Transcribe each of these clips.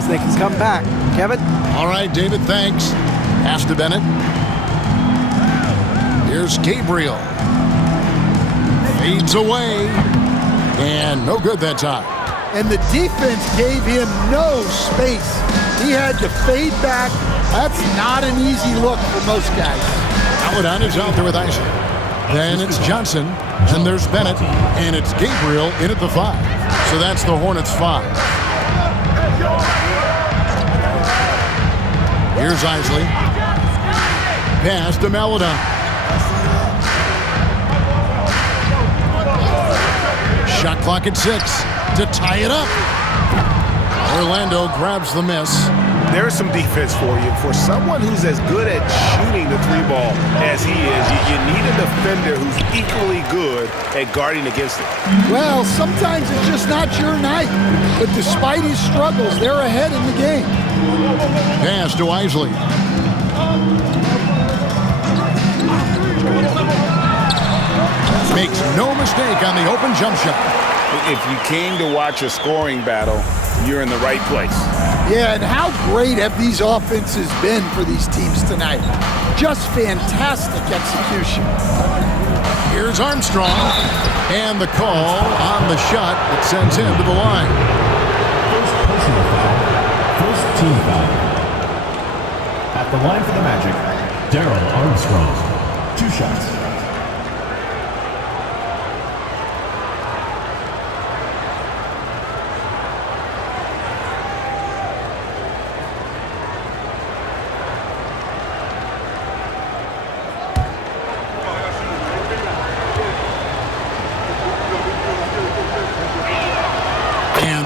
chance they can come back. Kevin? All right, David, thanks. Pass to Bennett. Here's Gabriel. Fades away. And no good that time. And the defense gave him no space. He had to fade back. That's not an easy look for most guys. Paladon is out there with Isaac. Then it's Johnson. Then there's Bennett. And it's Gabriel in at the 5. So that's the Hornets' 5. Here's Isley. Pass to Paladon. Shot clock at 6 to tie it up. Orlando grabs the miss. There's some defense for you. For someone who's as good at shooting the 3-ball as he is, you need a defender who's equally good at guarding against it. Well, sometimes it's just not your night. But despite his struggles, they're ahead in the game. Pass to Isley. Makes no mistake on the open jump shot. If you came to watch a scoring battle, you're in the right place. Yeah, and how great have these offenses been for these teams tonight? Just fantastic execution. Here's Armstrong. And the call on the shot that sends him to the line. First personal foul. First team foul. At the line for the Magic, Darryl Armstrong. 2 shots.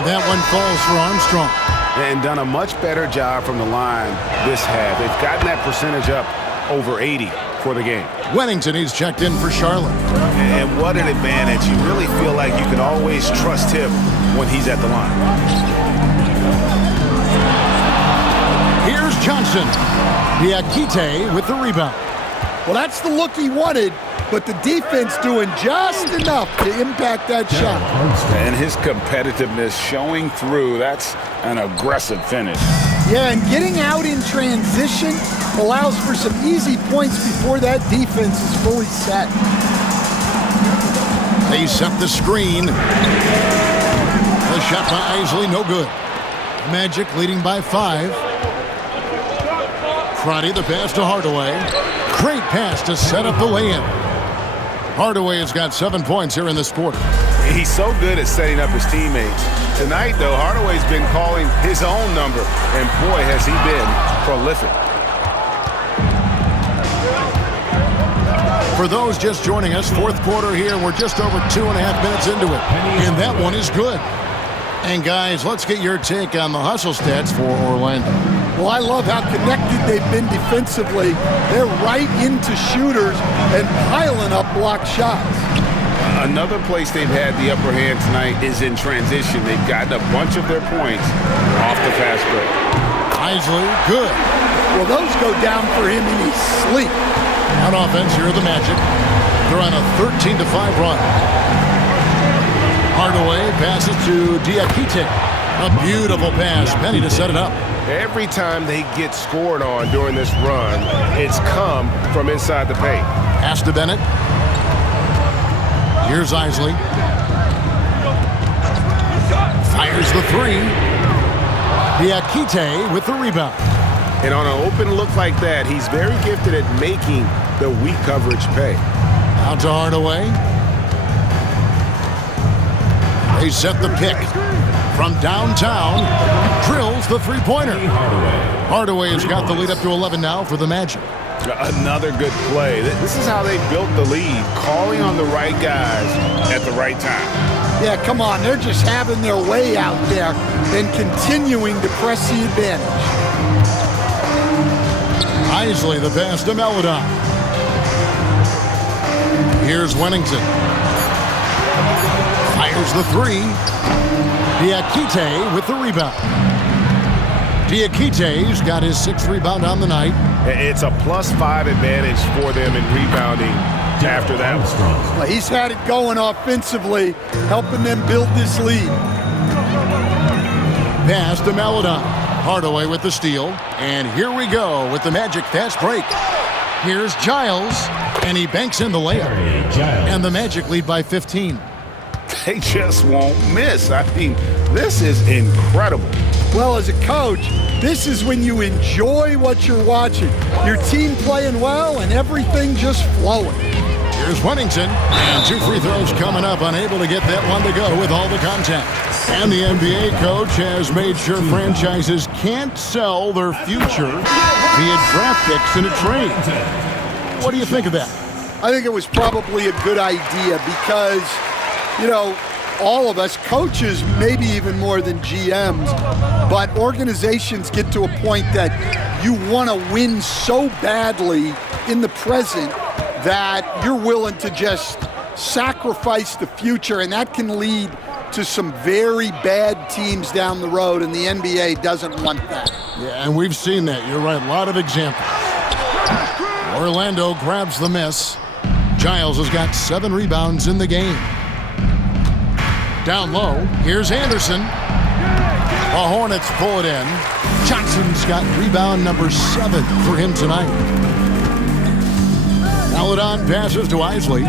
That one falls for Armstrong. And done a much better job from the line this half. They've gotten that percentage up over 80 for the game. Wennington, he's checked in for Charlotte. And what an advantage. You really feel like you can always trust him when he's at the line. Here's Johnson. Diakite with the rebound. Well, that's the look he wanted, but the defense doing just enough to impact that shot. And his competitiveness showing through. That's an aggressive finish. Yeah, and getting out in transition allows for some easy points before that defense is fully set. They set the screen. The shot by Isley, no good. Magic leading by 5. Crotty, the pass to Hardaway. Great pass to set up the lay-in. Hardaway has got 7 points here in this quarter. He's so good at setting up his teammates. Tonight, though, Hardaway's been calling his own number, and boy, has he been prolific. For those just joining us, 4th quarter here, we're just over 2.5 minutes into it, and that one is good. And guys, let's get your take on the hustle stats for Orlando. Well, I love how connected they've been defensively. They're right into shooters and piling up block shots. Another place they've had the upper hand tonight is in transition. They've gotten a bunch of their points off the fast break. Isley, good. Well, those go down for him in his sleep. On offense, here are the Magic. They're on a 13-5 run. Hardaway passes to Diakite. A beautiful pass. Penny to set it up. Every time they get scored on during this run, it's come from inside the paint. Pass to Bennett. Here's Isley. Fires the 3. Diakite with the rebound. And on an open look like that, he's very gifted at making the weak coverage pay. Out to Hardaway. They set the pick. From downtown, drills the 3-pointer. Hardaway has got the lead up to 11 now for the Magic. Another good play. This is how they built the lead, calling on the right guys at the right time. Yeah, come on. They're just having their way out there and continuing to press the advantage. Isley, the pass to Paladon. Here's Wennington. Fires the 3. Diakite with the rebound. Diakite's got his 6th rebound on the night. It's a +5 advantage for them in rebounding after that. Well, he's had it going offensively, helping them build this lead. Pass to Paladon. Hardaway with the steal. And here we go with the Magic fast break. Here's Giles, and he banks in the layup. And the Magic lead by 15. They just won't miss. I mean, this is incredible. Well, as a coach, this is when you enjoy what you're watching. Your team playing well and everything just flowing. Here's Wennington, and 2 free throws coming up, unable to get that one to go with all the contact. And the NBA coach has made sure franchises can't sell their future via draft picks in a trade. What do you think of that? I think it was probably a good idea because, you know, all of us, coaches, maybe even more than GMs, but organizations get to a point that you want to win so badly in the present that you're willing to just sacrifice the future, and that can lead to some very bad teams down the road, and the NBA doesn't want that. Yeah, and we've seen that. You're right, a lot of examples. Orlando grabs the miss. Giles has got 7 rebounds in the game. Down low, here's Anderson. The Hornets pull it in. Johnson's got rebound number 7 for him tonight. Maledon passes to Isley.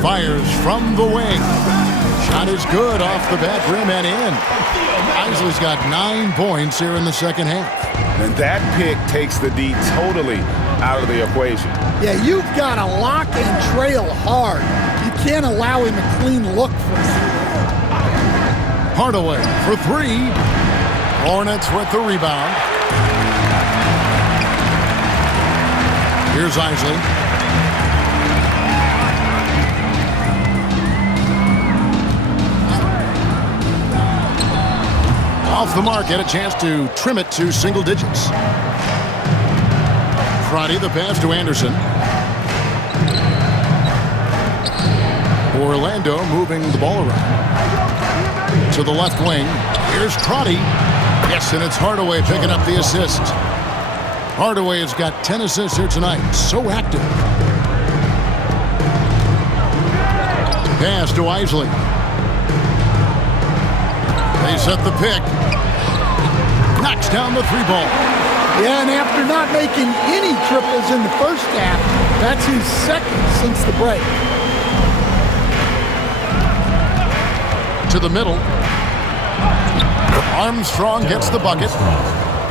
Fires from the wing. Shot is good off the back rim and in. Isley's got 9 points here in the second half. And that pick takes the D totally out of the equation. Yeah, you've got to lock and trail hard. You can't allow him a clean look from you. Hardaway for 3. Hornets with the rebound. Here's Isley. Off the mark, had a chance to trim it to single digits. Friday, the pass to Anderson. Orlando moving the ball around. To the left wing. Here's Crotty. Yes, and it's Hardaway picking up the assist. Hardaway has got 10 assists here tonight. So active. Pass to Isley. They set the pick. Knocks down the 3-ball. Yeah, and after not making any triples in the first half, that's his second since the break. To the middle. Armstrong gets the bucket.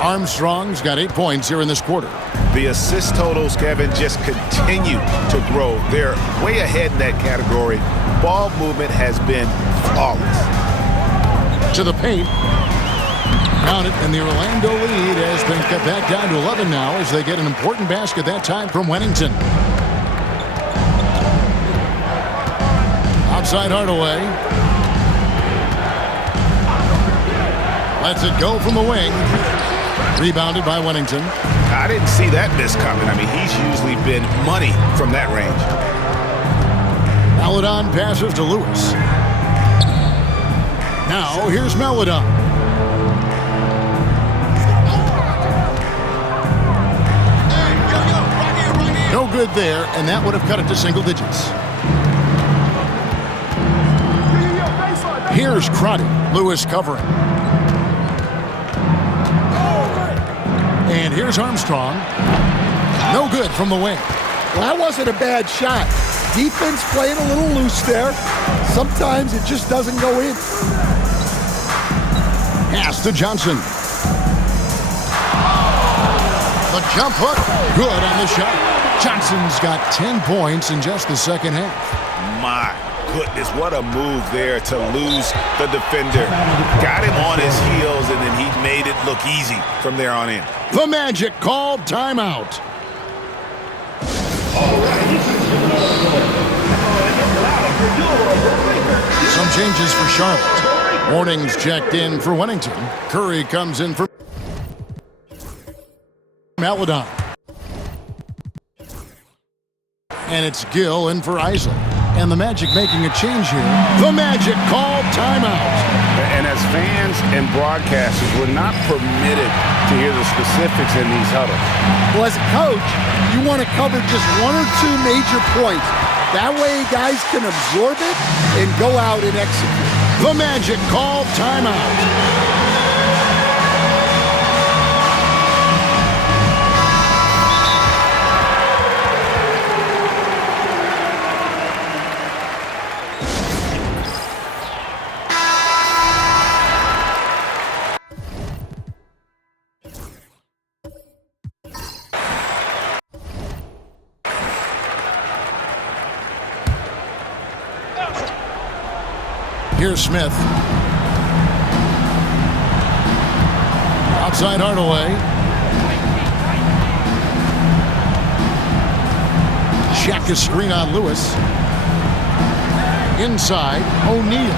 Armstrong's got 8 points here in this quarter. The assist totals, Kevin, just continue to grow. They're way ahead in that category. Ball movement has been flawless. To the paint. Count it, and the Orlando lead has been cut back down to 11 now as they get an important basket that time from Wennington. Outside Hardaway. Lets it go from the wing. Rebounded by Wennington. I didn't see that miss coming. I mean, he's usually been money from that range. Maledon passes to Lewis. Now, here's Maledon. No good there, and that would have cut it to single digits. Here's Crotty. Lewis covering. And here's Armstrong. No good from the wing. Well, that wasn't a bad shot. Defense playing a little loose there. Sometimes it just doesn't go in. Pass to Johnson. The jump hook. Good on the shot. Johnson's got 10 points in just the second half. My goodness, what a move there to lose the defender. Got him on his heels, and then he made it look easy from there on in. The Magic called timeout. Some changes for Charlotte. Warnings checked in for Wennington. Curry comes in for Maledon. And it's Gill in for Isley. And the Magic making a change here. The Magic called timeout. And as fans and broadcasters, we're not permitted to hear the specifics in these huddles. Well, as a coach, you want to cover just 1 or 2 major points. That way guys can absorb it and go out and execute. The Magic called timeout. Here's Smith. Outside Hardaway. Shaq is screen on Lewis. Inside, O'Neal.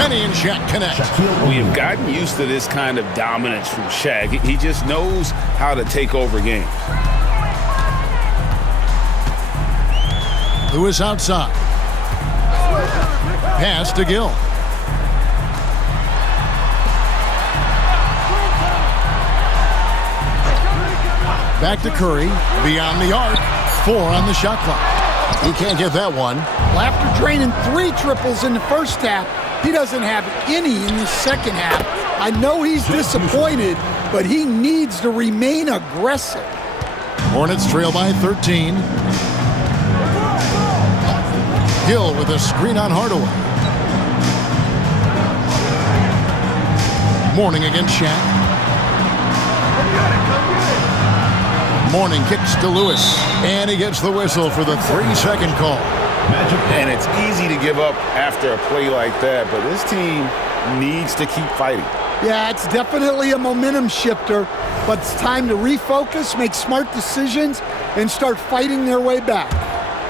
Penny and Shaq connect. We have gotten used to this kind of dominance from Shaq. He just knows how to take over games. Lewis outside. Pass to Gill. Back to Curry. Beyond the arc. 4 on the shot clock. He can't get that one. Well, after draining 3 triples in the first half, he doesn't have any in the second half. I know he's disappointed, but he needs to remain aggressive. Hornets trail by 13. Gill with a screen on Hardaway. Morning against Shaq. Morning kicks to Lewis, and he gets the whistle for the 3-second call. And it's easy to give up after a play like that, but this team needs to keep fighting. Yeah, it's definitely a momentum shifter, but it's time to refocus, make smart decisions, and start fighting their way back.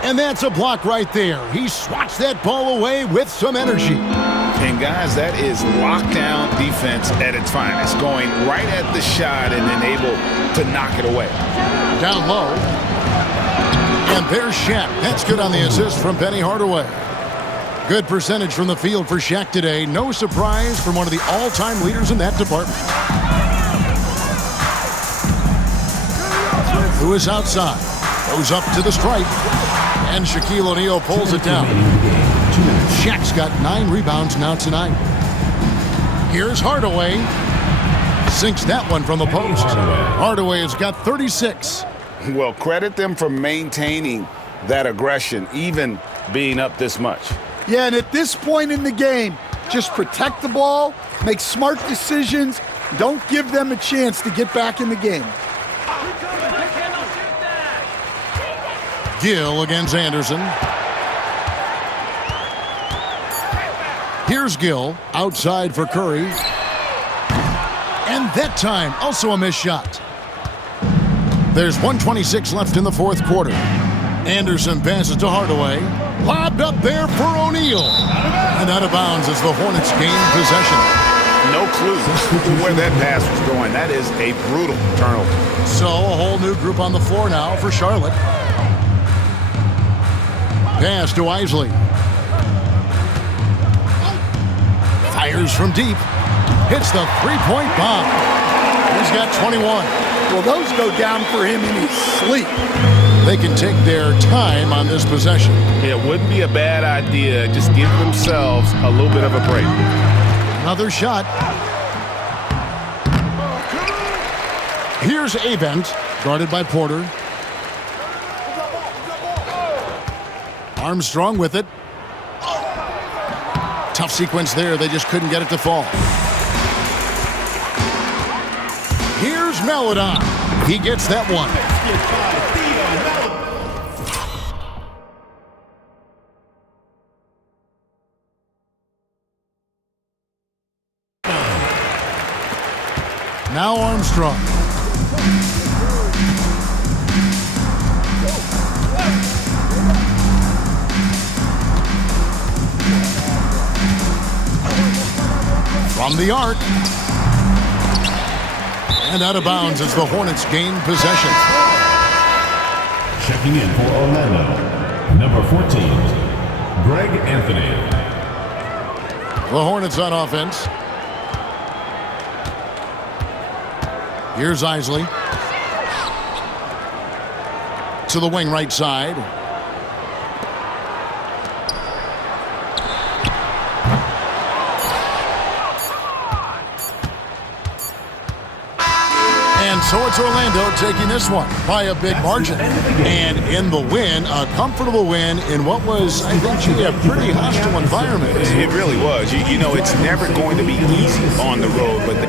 And that's a block right there. He swats that ball away with some energy. And guys, that is lockdown defense at its finest, going right at the shot and then able to knock it away. Down low. And there's Shaq. That's good on the assist from Penny Hardaway. Good percentage from the field for Shaq today. No surprise from one of the all-time leaders in that department. Lewis outside. Goes up to the stripe. And Shaquille O'Neal pulls it down. Shaq's got 9 rebounds now tonight. Here's Hardaway. Sinks that one from the post. Hardaway has got 36. Well, credit them for maintaining that aggression, even being up this much. Yeah, and at this point in the game, just protect the ball, make smart decisions, don't give them a chance to get back in the game. Gill against Anderson. Here's Gill, outside for Curry. And that time, also a missed shot. There's 1:26 left in the fourth quarter. Anderson passes to Hardaway. Lobbed up there for O'Neal. And out of bounds as the Hornets gain possession. No clue where that pass was going. That is a brutal turnover. So a whole new group on the floor now for Charlotte. Pass to Isley. Fires from deep. Hits the three-point bomb. He's got 21. Well, those go down for him in his sleep. They can take their time on this possession. It wouldn't be a bad idea. Just give themselves a little bit of a break. Another shot. Here's Avent, guarded by Porter. Armstrong with it. Tough sequence there. They just couldn't get it to fall. Here's Melodon. He gets that one. Now Armstrong. From the arc. And out of bounds as the Hornets gain possession. Checking in for Orlando, number 14, Greg Anthony. The Hornets on offense. Here's Isley. To the wing right side. And so it's Orlando taking this one by a big margin. And in the win, a comfortable win in what was, I think, a pretty hostile environment. It really was. You know, it's never going to be easy on the road, but